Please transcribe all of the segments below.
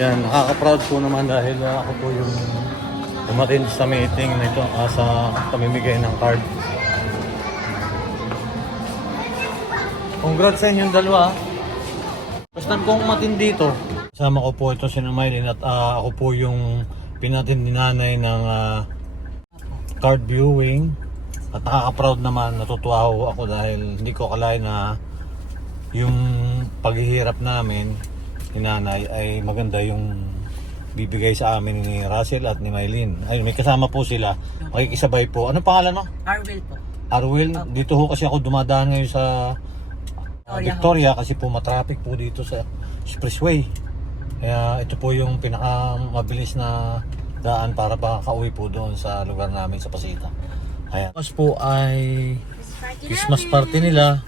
Yan, nakaka-proud po naman dahil ako po yung umattend sa meeting na ito sa pamimigay ng card. Congrats sa inyong dalawa. Basta kong umattend dito. Kasama ko po ito si Maylin at ako po yung pinattend ni nanay ng card viewing. At nakaka-proud naman, natutuwa ako dahil hindi ko akalain na yung paghihirap namin ni nanay ay maganda yung bibigay sa amin ni Russell at ni Maylin. Ay, may kasama po sila. Makikisabay po. Anong pangalan mo? Arwil po. Arwil. Dito ho kasi ako dumadaan ngayon sa Victoria kasi po matraffic po dito sa expressway. Kaya ito po yung pinakamabilis na daan para makauwi po doon sa lugar namin sa Pasita. Ayan. Tapos po ay Christmas party nila.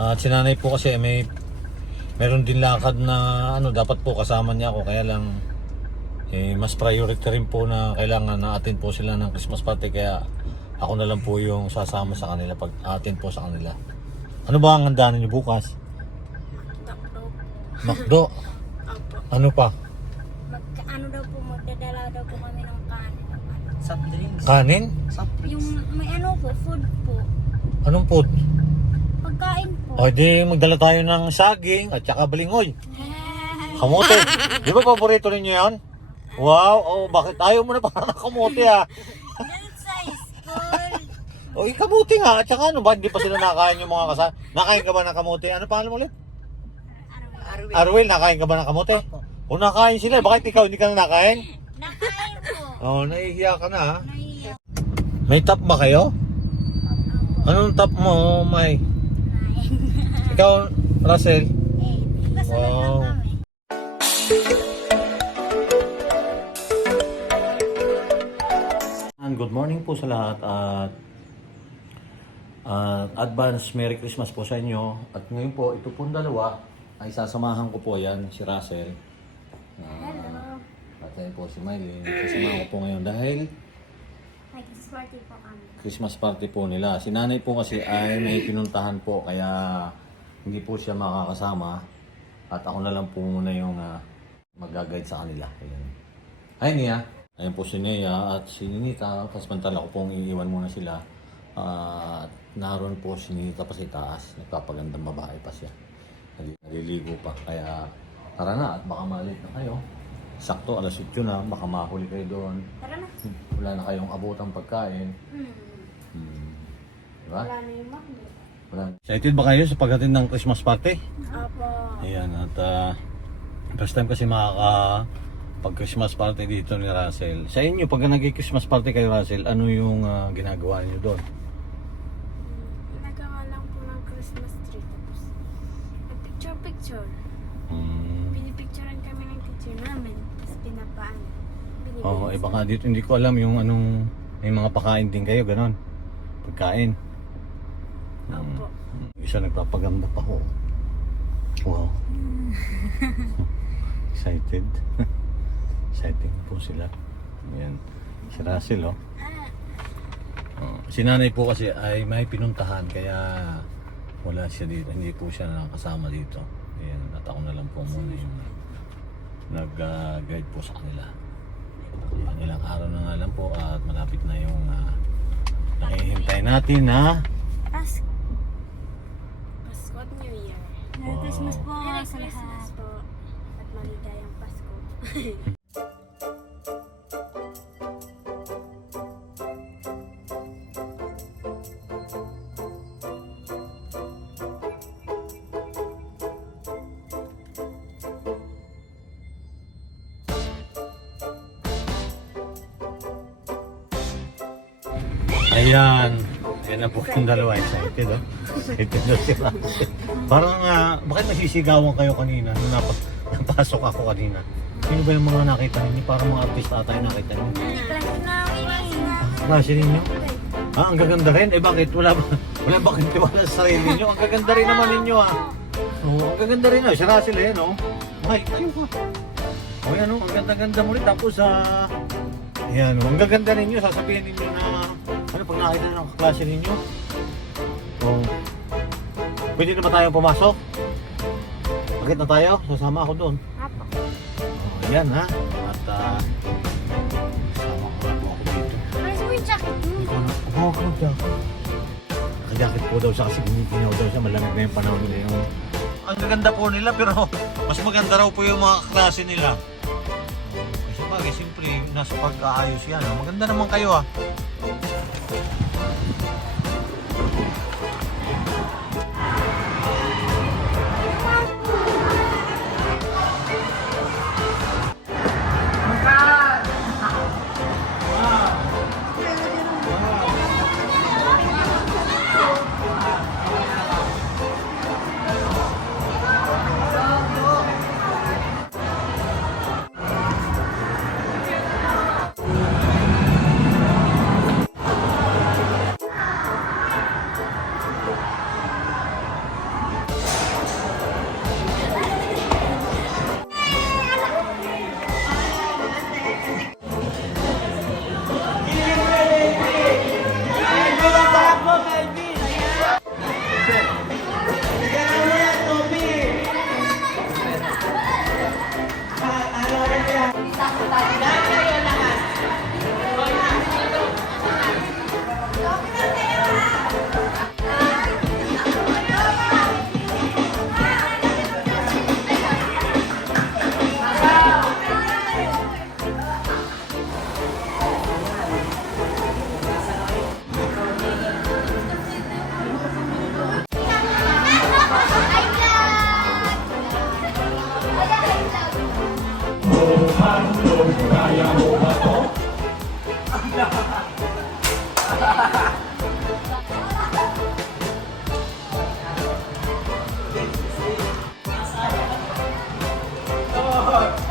At si nanay po kasi meron din lakad na dapat po kasama niya ako, kaya lang mas priority rin po na kailangan na-attend po sila ng Christmas party, kaya ako na lang po yung sasama sa kanila pag attend po sa kanila. Ano ba ang handaan niyo bukas? Makdo. Ano pa? Ano daw po, magdadala daw po kami ng kanin. Soft drinks. Kanin? Yung may ano po, food po. Anong food? Pagkain po. O di magdala tayo ng saging at saka balingoy. Kamote. Di ba paborito ninyo yan? Wow, bakit ayaw mo na parang kamote Ganun sa school. O kamote nga, at saka ba, hindi pa sila nakain yung mga kasama. Nakain ka ba ng kamote? Ano pangalan mo ulit? Arwil. Arwil, nakain ka ba ng kamote? O nakain sila, bakit ikaw hindi ka na nakain? Nakain po. Nahihiya ka na Nahiya. May top ba kayo? Anong top mo, May? Ikaw, Russell? Kasunod Wow. lang kami. Good morning po sa lahat at advance Merry Christmas po sa inyo. At ngayon po, ito pong dalawa ay sasamahan ko po yan, si Russell. Hello. At yan po si Maylin. Sasamahan ko po ngayon dahil May Christmas party po kami. Christmas party po nila. Si nanay po kasi ay may pinuntahan po kaya hindi po siya makakasama. At ako na lang po muna yung mag-guide sa kanila. Ayan. Hi Nia. Ayan po si Nia at si Ninita. Pasmantala ko pong iiwan muna sila. At naroon po si Ninita pa sa taas. Nagpapagandang babae pa siya. Naliligo pa. Kaya tara na at baka malit na kayo. Sakto, alas 8 na. Baka mahuli kayo doon. Tara na. Wala na kayong abutang pagkain. Diba? Wala na yung makdo. Wala. Excited ba kayo sa pagdating ng Christmas party? Opo. Ayan, at first time kasi pag Christmas party dito ni Russell. Sa inyo, pag nag-Christmas party kayo, Russell, ano yung ginagawa niyo doon? Nagawa lang po ng Christmas tree. Tapos, picture. Pinipicturean kami ng teacher namin. Tapos pinapaan. Oo, baka dito hindi ko alam yung anong may mga pakain din kayo, ganon. Pagkain. Opo. Isa nagpapaganda pa ho. Wow. Excited. Excited po sila. Ayan. Si Russell, si nanay po kasi ay may pinuntahan kaya wala siya dito. Hindi po siya nakasama dito. Ayan. At ako na lang po muna yung nag-guide po sa kanila. Ayan, ilang araw na nga lang po at malapit na yung nakihintay natin na Pasko at New Year. Merry Christmas po sa lahat. Po. At maligayang Pasko. Ayan. Ayan na po yung dalawa. Excited, Excited na sila. Parang, bakit nasisigawan kayo kanina nung napasok ako kanina? Sino ba yung mga nakita ninyo? Parang mga artista tayo nakita ninyo. Klase ninyo? Ang gaganda rin. Bakit? Wala ba kang tiwala sa sarili ninyo? Ang gaganda rin naman ninyo, ang gaganda rin, Si Russell, Ay, tayo ka. Ayan, ang ganda-ganda mo rin. Tapos, ayan, ang gaganda ninyo. Sasabihin ninyo na, pag nakita ng kaklase ninyo, pwede na ba tayong pumasok? Bakit na tayo? Sasama ako doon. dyan ha. At sama ko na po ako dito. Ayos mo yung jacket mo. Hindi ko na, ako dyan. Nakajakit po daw siya kasi giniginaw daw siya. Malamig na yung panahon nila yung... Ang gaganda po nila pero mas maganda raw po yung mga klase nila. Kasi bagay, siyempre nasa pagkaayos yan. Maganda naman kayo ah.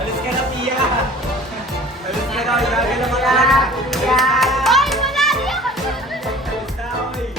Alis ka na, Tia! Alis ka na, ilaga na mga Ay, wala niya! Alis ka, oy!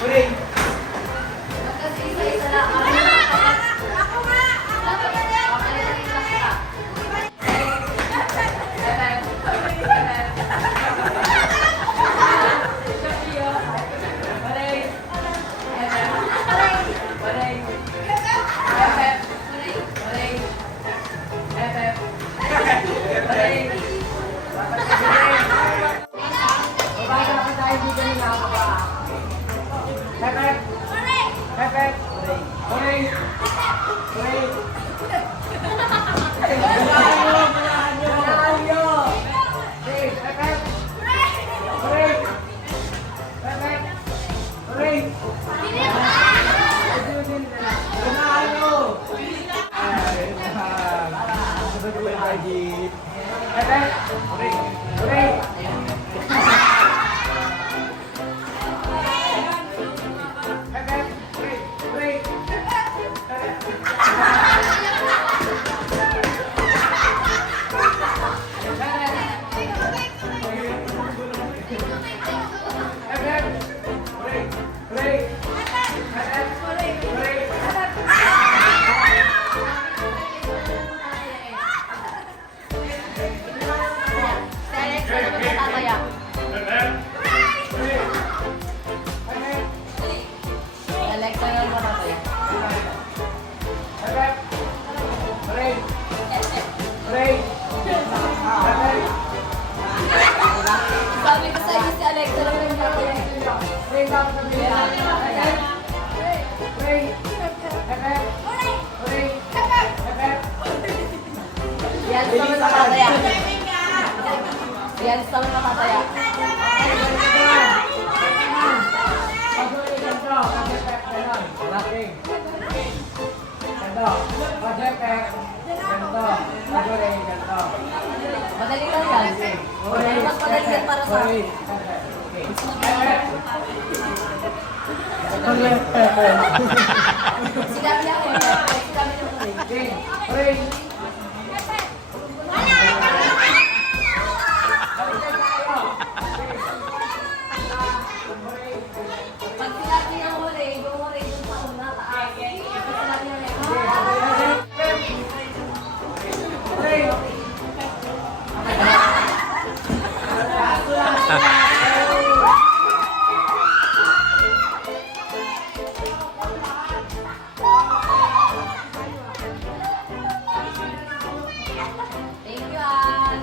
Hooray! Sabi ko sa inyo si Alexa lang yung yan sa mga nakataya. Yan sa mga nakataya. Madali lang yan. Mas madali yan para sa akin. Sinabi niya ako. Sinabi niya ako. Pag sinabi niya huli, yung huli yung sa una, taas. Pag sinabi niya thank you, Ann.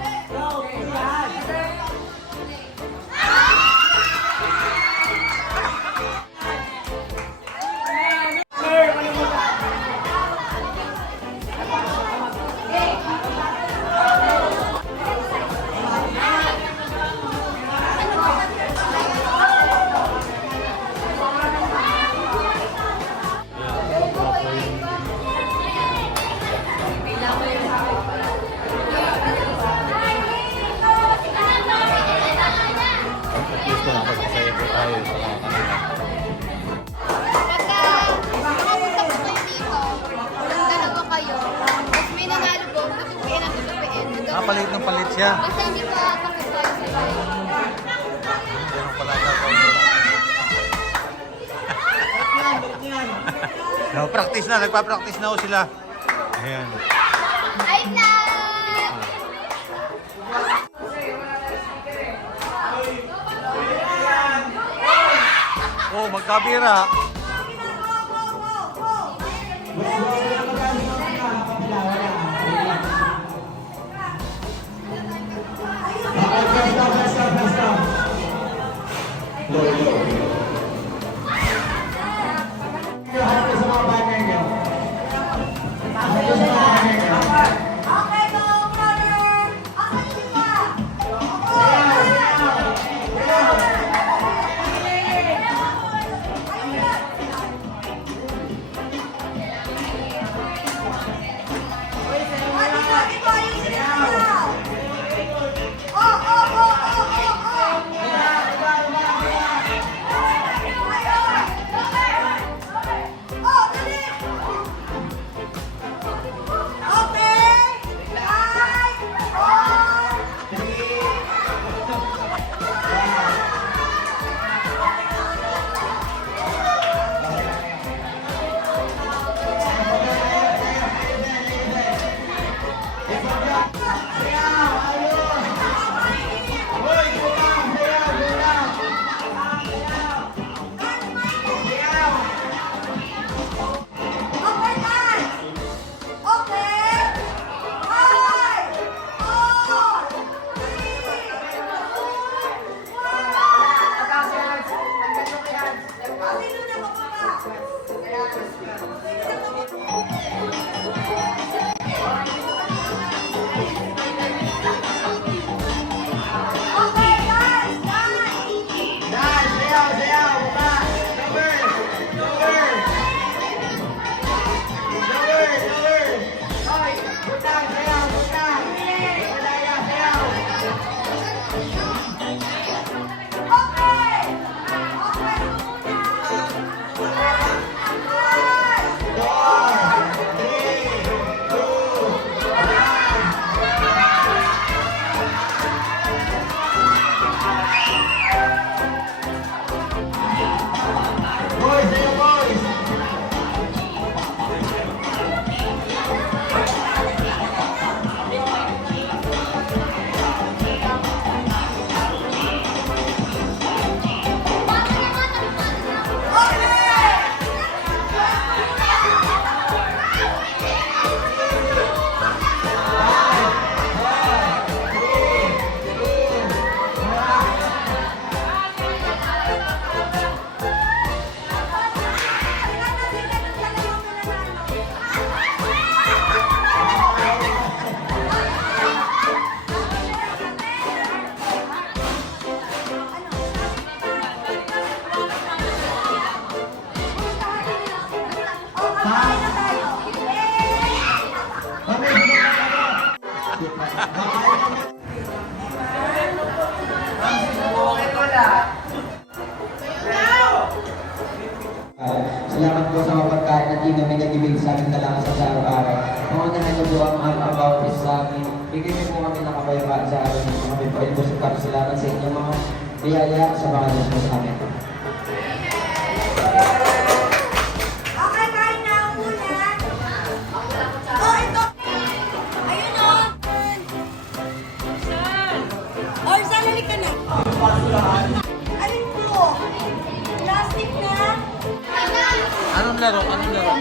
At least po nakapagpasaya po tayo sa mga kanila. Pagka nakapunta po kayo dito, kung dalawa kayo, tapos may nanalo po, tutupiin ang tutupiin. Palit ng palit siya. Basta hindi pa tapos tayo sa bahay. Ganun pala daw. No, practice na. Nagpa-practice na ho sila. Ayan. I love! Oh, magkabira. Kain na tayo. Salamat po sa mga pagkain at hindi namin nag-ibig sa amin talaga sa araw-araw. Pangunahan niyo po ang mahal na bawat isa sa amin. Bigyan niyo po kami ng kapayapaan sa araw niyo. Kami po ay busog kami salamat sa inyong mga biyaya sa mga Diyos po sa amin. Okay, kain na ako muna. Oh, ito. Ayun o. Orsan, halika na. Alin po? Plastic na? Anong laro? Anong laro?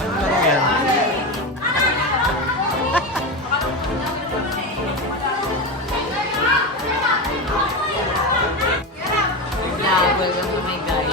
Anong laro yan? Yeah, welcome to my guys.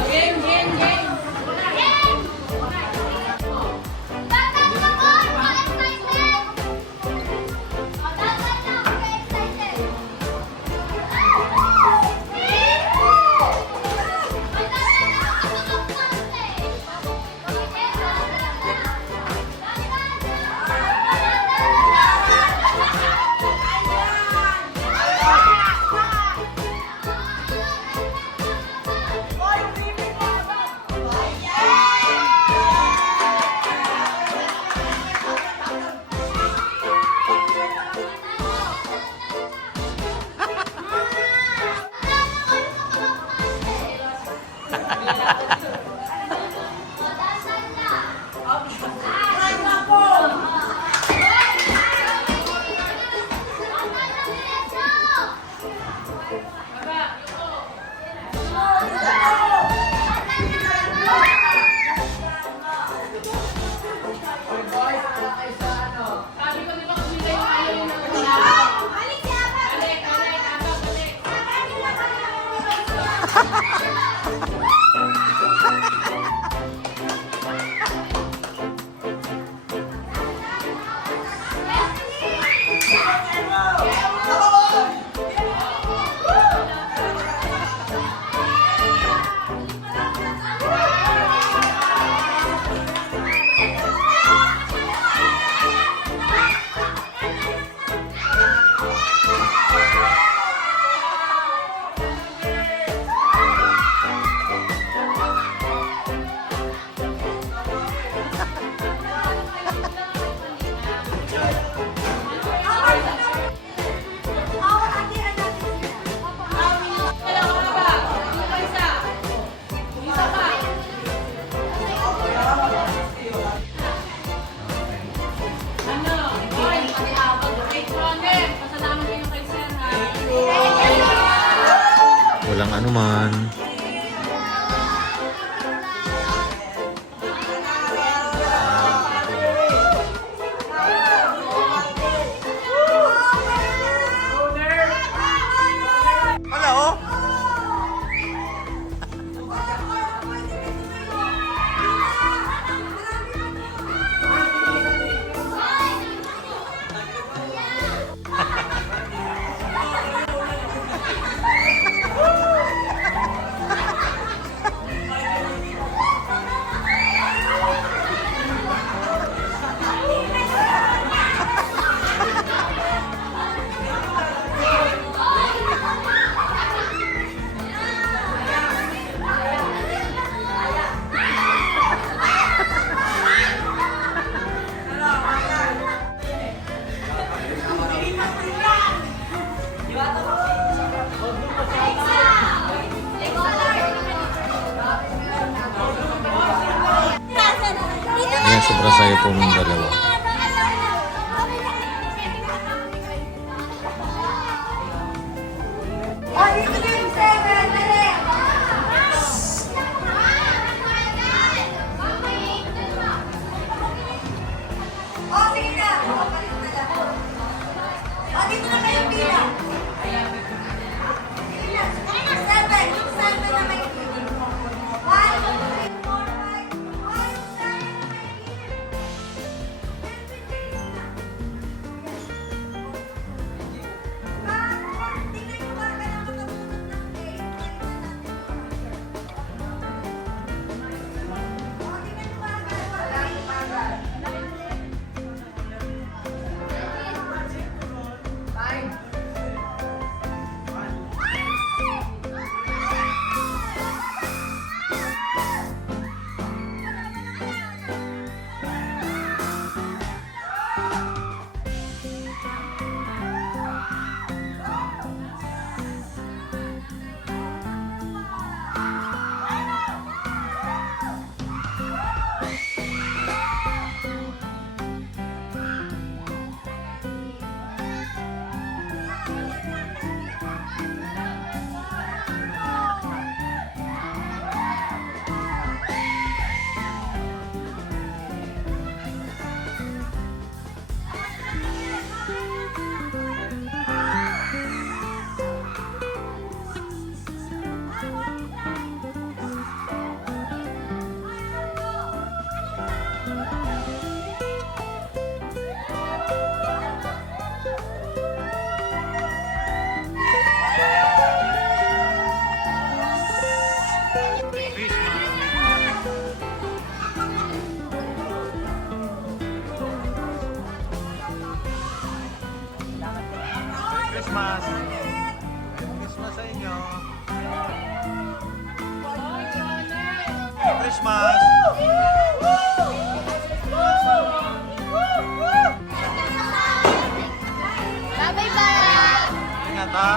Walang anuman. Ayan, sobra sayo po ng dalawa. Oh, dito na yung 7. Dali. Oh, sige na. Oh, balik na lang. Oh, dito na kayo pila. Sige na. 7. Yung 7 na may pila. 1, 2, 3, 4, 5. Oh, yung 7 na may pila. Christmas! Bye-bye! Ingat ha!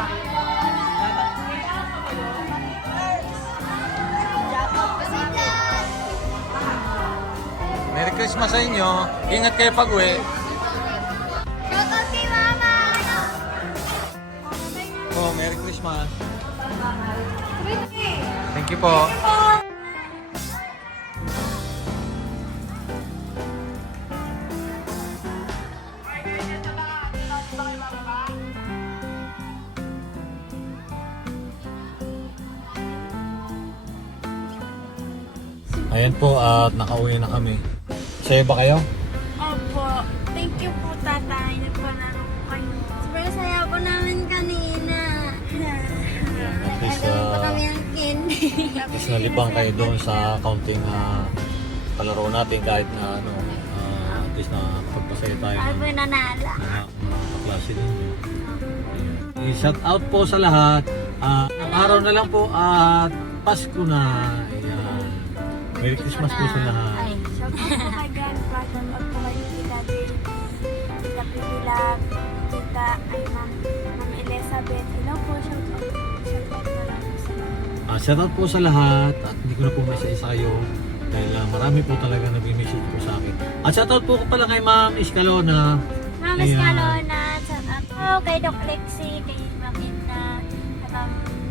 Merry Christmas sa inyo. Ingat kayo pag-uwi. Shoutout kay Mama! Oh, Merry Christmas. Thank you po. Ayan po at nakauwi na kami. Saya ba kayo? Opo. Thank you po, tatay. Nagpanalo ko kayo. Sobrang saya po namin kanina. At least, Nagano pa kami ng candy. Tapos nalibang kayo doon sa counting palaro natin kahit na at least na pagpasaya tayo Ay ng po nanala. mga kaklase ninyo. I-shout out po sa lahat. Araw na lang po at Pasko na. Ayan. Merry Christmas po sa lahat. Ay, shout out po kay Grandpa. Shout out po kay Tita Dave. Tita Pibilab. Tita, ay Ma'am Elizabeth. Hello po, shout out. Shout out na lang po sa lahat. Shout out po sa lahat at hindi ko na po may isa-isa kayo dahil marami po talaga nag-message po sa akin. At shout out po pala kay Ma'am Escalona. Ma'am Ayan. Escalona, shout out po kay Doc Lexi, kay Ma'am Edna, kay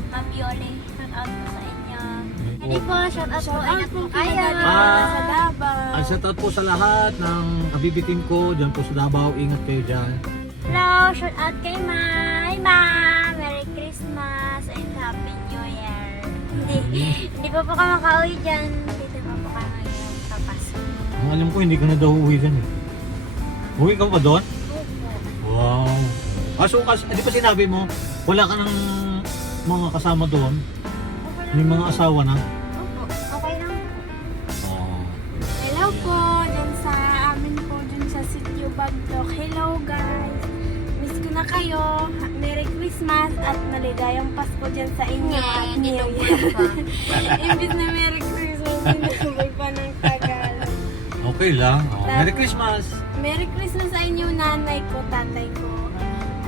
Ma'am Yoli, shout out po sa inyo. Hindi po, shout out po, ingat po kayo sa Davao. Shout out po sa lahat ng kabibitin ko dyan po sa Davao. Ingat kayo dyan. Hello, shout out kay Ma. Hi Ma, Merry Christmas and Happy New Year. Hindi pa po ka makauwi dyan. Dito pa po kami sa Pasko. Ang alam ko hindi ka na daw uwi dyan eh. Uwi ka ba doon? Wow. Kasi di ba sinabi mo, wala ka ng mga kasama doon? May mga asawa na? Opo, okay lang po. Oh. Hello po, dyan sa amin po, dyan sa Sitio Bagtok. Hello guys, miss ko na kayo. Merry Christmas at maligayang Pasko dyan sa inyo at New Year. Imbis na Merry Christmas, sinabay pa ng Tagalog. Okay lang. Oh, Merry Christmas! Merry Christmas sa inyo, nanay ko, tatay ko,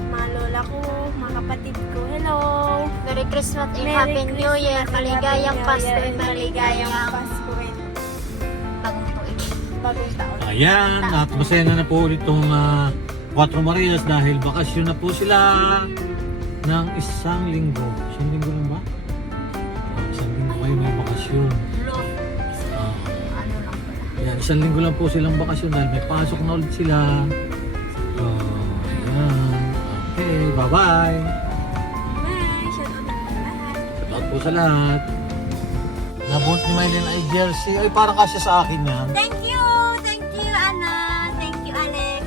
mga lola ko, mga kapatid ko. Hello! Merry Christmas and Merry Happy New Christmas Year! and Maligayang Happy New Pasko Year and and maligayang Pasko and bagong tuig. bagong taon. Ayan, at masaya na po ulit itong Cuatro Marias dahil bakasyon na po sila ng isang linggo. Isang linggo lang ba? Isang linggo kayo may bakasyon. Ano lang pala. Ayan, isang linggo lang po silang bakasyon dahil may pasok na ulit sila. Ayan. Okay, bye-bye. Bye! Shout out na sa lahat. Shout out po sa lahat. Nabuhat ni Mylene ay jersey. Ay, parang kasi sa akin yan. Thank you! Thank you, Ana! Thank you, Alex!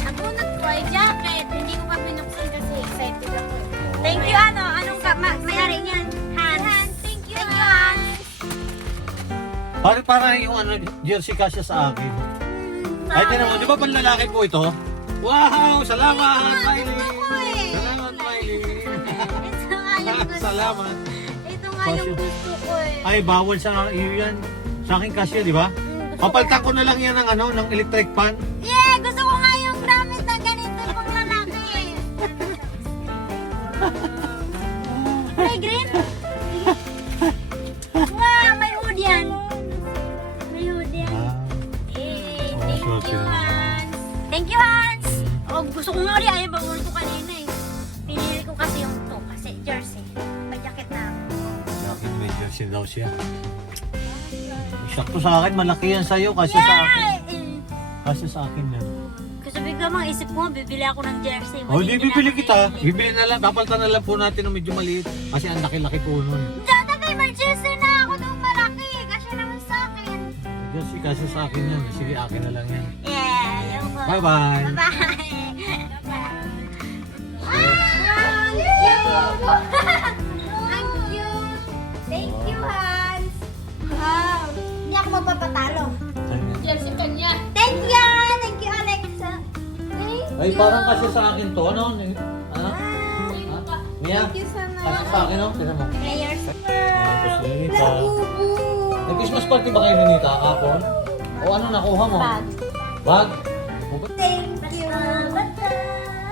Nabunot ko ay jacket. Hindi ko pa binuksan kasi excited ako. Thank you, ano? Anong may-ari niyan? Hans! Thank you, Hans! Parang yung jersey kasi sa akin. Ay, tinan mo, di ba panlalaki po ito? Wow! Salamat, Mylene! Salamat, Mylene! Ito nga yung gusto. Salamat. Ito nga yung gusto ko eh. Ay, bawal sa iyo yan. Sa akin kasi, di ba? Papalitan ko na lang yan ng electric fan. Yeah! Gusto ko nga yung damit na ganito pang lalaki. May green? Wow! May hood yan. May hood yan. Eh, Oh, thank swerte you, naman. Hans. Thank you, Hans. Oh, gusto ko nga ulit. Ayaw, bawal ko kanina eh. Pinili ko kasi yung to. Kasi jersey. May jacket na ako. Sa akin may jersey daw siya. Sakto sa akin, malaki yan sa'yo kasi sa akin. Eh, Kasi sa akin yan. Kasi bigla mang isip ko, bibili ako ng jersey. Oh, di Hindi bibili na kita. nabili. Bibili na lang. Papalitan na lang po natin ng medyo maliit. Kasi ang laki-laki po nun. Dada kay may jersey na ako nung malaki. Kasi naman sa akin. Jersey kasi sa akin yan. Sige, akin na lang yan. Yeah, yung po. Bye-bye. Bye-bye. Thank you. Thank you, Hans. Wow. Hindi ako magpapatalo. Jersey kanya. Thank you. Thank you, Alexa. Ay, parang kasi sa akin to. Ano? Ha? Mia? Thank you sana. Kasi sa akin, no? Tignan mo. Players. Tapos nilita. Labubu. May Christmas party ba kayo ni Nita kahapon? O ano nakuha mo? Bag. Bag? Thank you.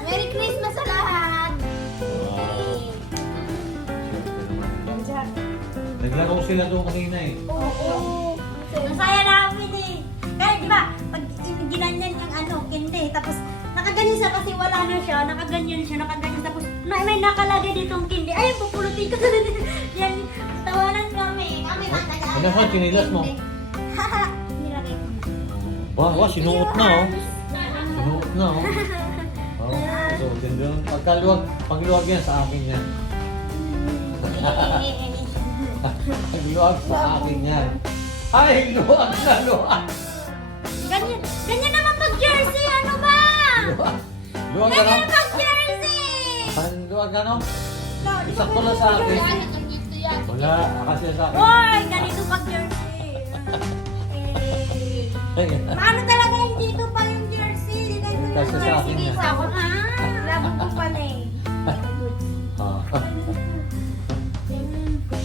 Merry Christmas sa lahat. Naglaro sila doon kanina eh. Oo. Masaya namin eh. Kaya di ba, pag ginanyan yung ano, kindi, tapos nakaganyan siya kasi wala na siya, nakaganyan siya, nakaganyan, tapos may nakalagay ditong kindi. Ay, pupulutin ko na yan. Tawanan kami. Kami natagaan. Ano sa chinilas mo? Haha, nilagay ko. Ba, sinuot na oh. Sinuot na oh. Oh, so, doon. Pagluwag yan sa akin yan. Pagluwag sa akin yan. Ay, luwag na luwag. Ganyan naman pag-jersey, ano ba? Luwag ka Ganyan no? pag-jersey! Luwag ka no? Isakto lang sa akin. Wala, kasi sa akin. Hoy, ganito pag-jersey. Paano talaga yung dito pa yung jersey? Di ganito yung Kasi sa jersey akin yan. dito. Labog ko pala eh. Ah.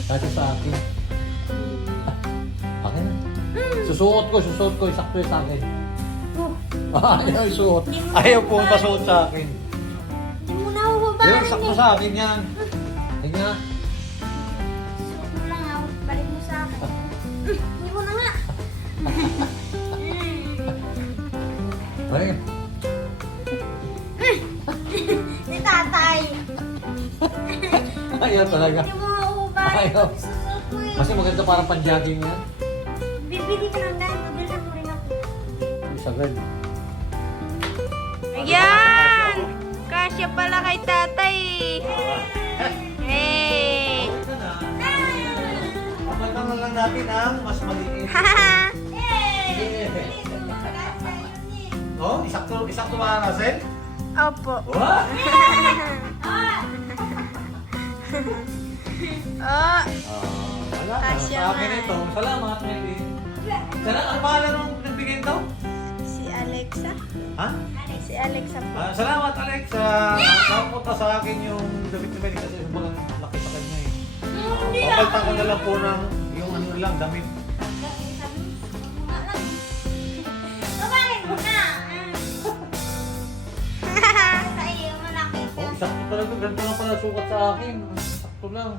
Kasi sa akin. Akin na. Susuot ko, isakto yung sa akin. Ayaw isuot. Ayaw po pasuot sa akin. Hindi mo na huhubarin Yung sakto sa akin yan. Tingnan nga. Suot mo lang ako. Balik mo sa akin. Hindi mo na nga. Ay, Si tatay. ayaw talaga. Hindi mo huhubarin. Ayaw. Susunod ko eh. Kasi maganda parang pan-jogging yan. Bibili ka ng ganito. Bilhan mo rin ako. Sagad. Ayan! Kasya pala kay tatay. Hey! Papantangan lang natin ang mas maliit. Oh, isakto ba, Russell? Opo. What? Oh, Wala na. Kasya Sa akin man. ito. Salamat, Mary. Ang pangalan nung nagbigay ito? si Alexa. Ha? Si Alexa po. Salamat, Alex. Nakapunta sa akin yung damit ni Mary kasi mga laki sa kanya eh. Papaltan ko na lang po ng yung ano lang, damit. Kumain mo na. Sa iyo, malaki. Oh, sakto talaga. Ganito lang pala sukat sa akin. Sakto lang.